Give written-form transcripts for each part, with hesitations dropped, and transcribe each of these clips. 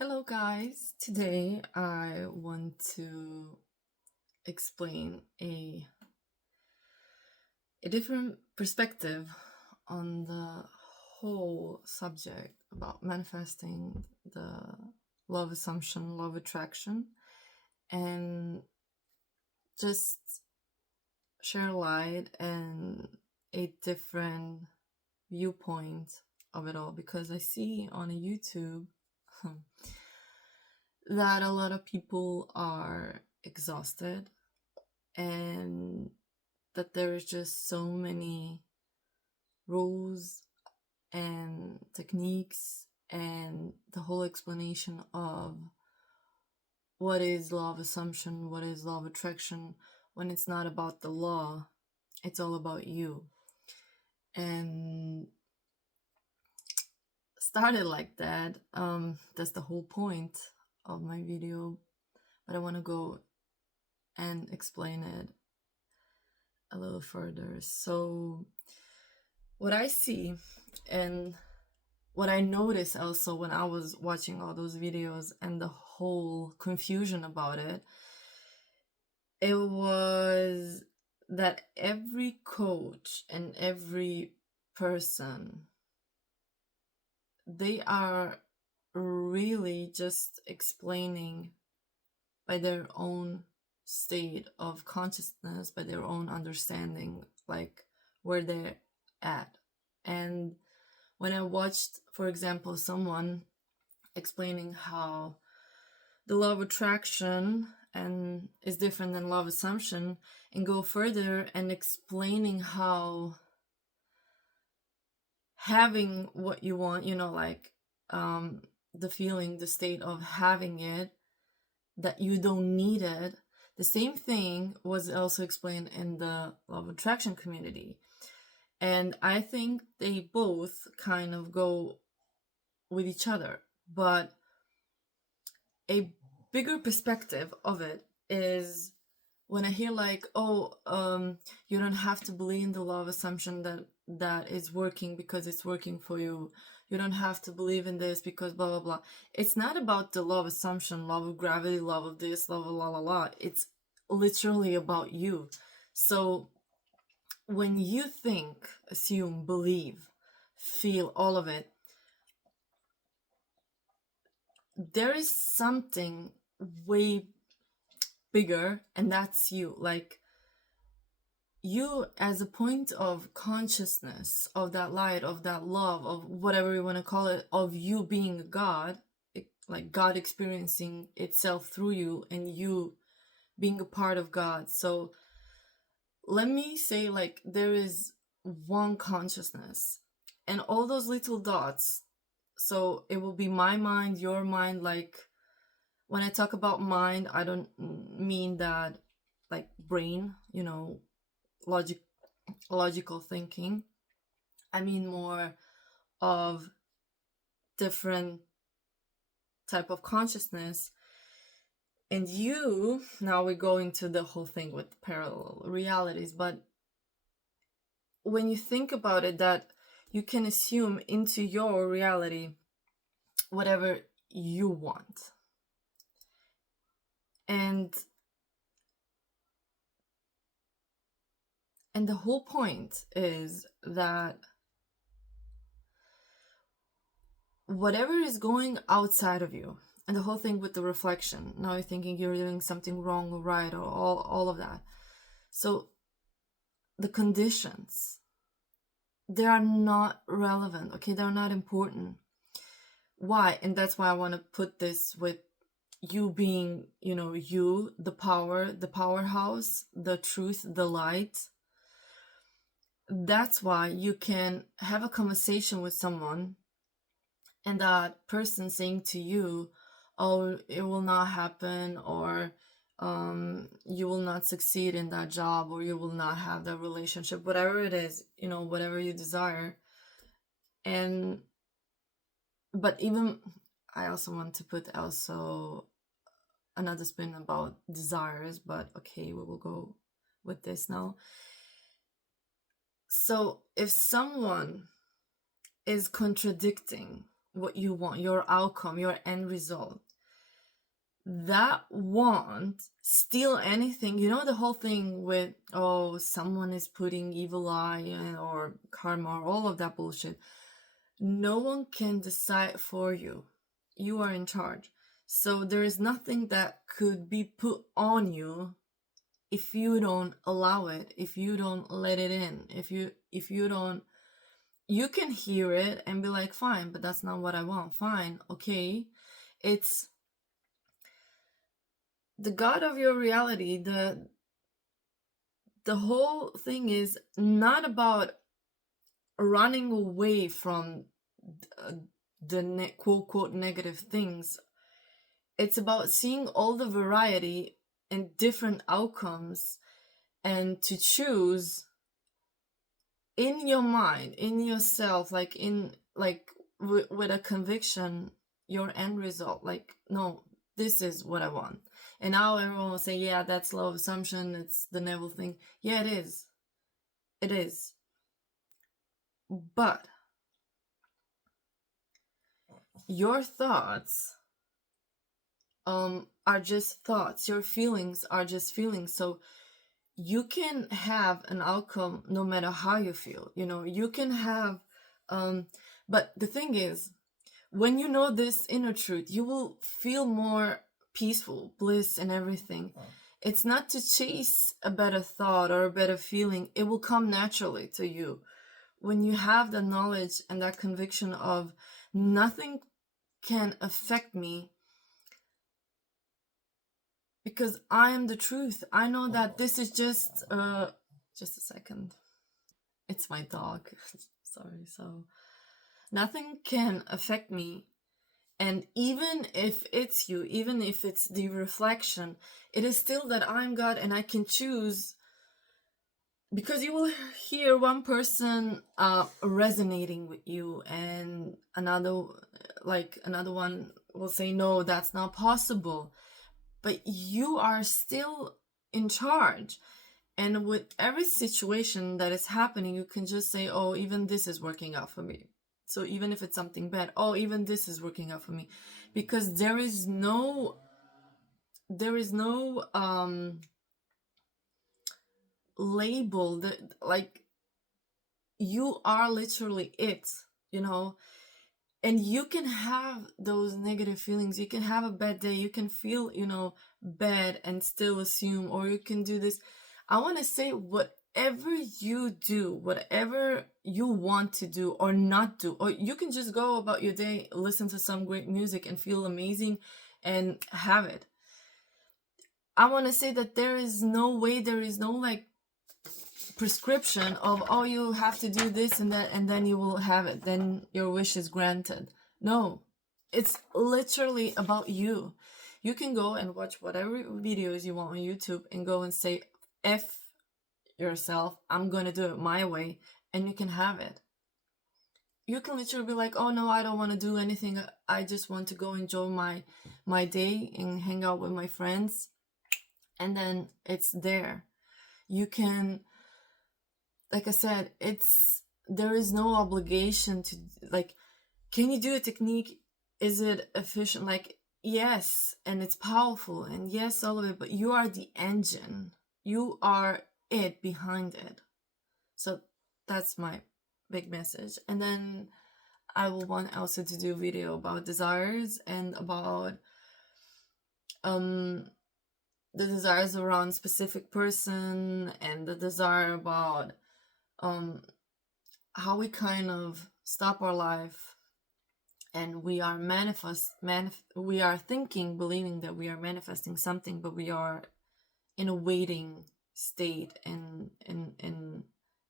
Hello guys, today I want to explain a different perspective on the whole subject about manifesting, the love assumption, love attraction, and just share light and a different viewpoint of it all, because I see on a YouTube that a lot of people are exhausted and that there's just so many rules and techniques and the whole explanation of what is law of assumption, what is law of attraction, when it's not about the law, it's all about you. And started like that. That's the whole point of my video, but I want to go and explain it a little further. So what I see and what I noticed also when I was watching all those videos and the whole confusion about it, it was that every coach and every person, they are really just explaining by their own state of consciousness, by their own understanding, like where they're at. And when I watched, for example, someone explaining how the law of attraction and is different than law of assumption, and go further and explaining how having what you want, like the feeling, the state of having it, that you don't need it. The same thing was also explained in the law of attraction community. And I think they both kind of go with each other. But a bigger perspective of it is when I hear like, you don't have to believe in the law of assumption that is working because it's working for you. You don't have to believe in this because blah, blah, blah. It's not about the law of assumption, law of gravity, law of this, law of la, la, la. It's literally about you. So when you think, assume, believe, feel all of it, there is something way bigger, and that's you. Like, you as a point of consciousness, of that light, of that love, of whatever you want to call it, of you being God, like God experiencing itself through you and you being a part of God. So let me say, like, there is one consciousness and all those little dots. So it will be my mind, your mind. Like, when I talk about mind, I don't mean that like brain, logical thinking. I mean more of different type of consciousness. And you, now we go into the whole thing with parallel realities, but when you think about it, that you can assume into your reality whatever you want. And the whole point is that whatever is going outside of you, and the whole thing with the reflection, now you're thinking you're doing something wrong or right, or all of that. So the conditions, they are not relevant, okay? They're not important. Why? And that's why I want to put this with you being, you, the power, the powerhouse, the truth, the light. That's why you can have a conversation with someone and that person saying to you, oh, it will not happen, or you will not succeed in that job, or you will not have that relationship, whatever it is, whatever you desire. But even I also want to put also another spin about desires, but okay, we will go with this now. So if someone is contradicting what you want, your outcome, your end result, that won't steal anything. You know, the whole thing with, oh, someone is putting evil eye or karma or all of that bullshit. No one can decide for you. You are in charge. So there is nothing that could be put on you if you don't allow it, if you don't let it in, if you don't, you can hear it and be like, fine, but that's not what I want. Fine, okay. It's the God of your reality. The whole thing is not about running away from the quote quote negative things. It's about seeing all the variety and different outcomes, and to choose in your mind, in yourself, like with a conviction, your end result. Like, no, this is what I want. And now everyone will say, yeah, that's law of assumption, it's the Neville thing. Yeah, it is. It is. But your thoughts are just thoughts. Your feelings are just feelings. So you can have an outcome no matter how you feel. You know, you can have but the thing is, when you know this inner truth, you will feel more peaceful, bliss, and everything. It's not to chase a better thought or a better feeling. It will come naturally to you. When you have the knowledge and that conviction of nothing can affect me because I am the truth. I know that this is just a second. It's my dog. Sorry. So nothing can affect me. And even if it's you, even if it's the reflection, it is still that I'm God and I can choose. Because you will hear one person resonating with you, and another one will say, no, that's not possible. But you are still in charge. And with every situation that is happening, you can just say, oh, even this is working out for me. So even if it's something bad, oh, even this is working out for me. Because there is no label that, like, you are literally it, you know. And you can have those negative feelings, you can have a bad day, you can feel, you know, bad and still assume, or you can do this. I want to say, whatever you do, whatever you want to do or not do, or you can just go about your day, listen to some great music and feel amazing and have it. I want to say that there is no way, there is no like prescription of, oh, you have to do this and that and then you will have it, then your wish is granted. No, it's literally about you. You can go and watch whatever videos you want on YouTube and go and say, F yourself, I'm gonna do it my way, and you can have it. You can literally be like, oh no, I don't want to do anything, I just want to go enjoy my day and hang out with my friends, and then it's there. You can, like I said, there is no obligation to, like, can you do a technique? Is it efficient? Like, yes, and it's powerful, and yes, all of it, but you are the engine. You are it behind it. So that's my big message. And then I will want also to do a video about desires and about the desires around specific person, and the desire about how we kind of stop our life and we are we are thinking, believing that we are manifesting something, but we are in a waiting state, and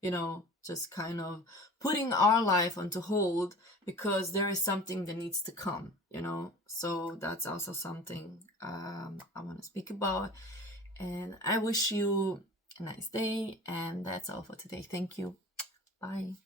you know, just kind of putting our life onto hold because there is something that needs to come, you know. So that's also something I want to speak about. And I wish you a nice day, and that's all for today. Thank you. Bye.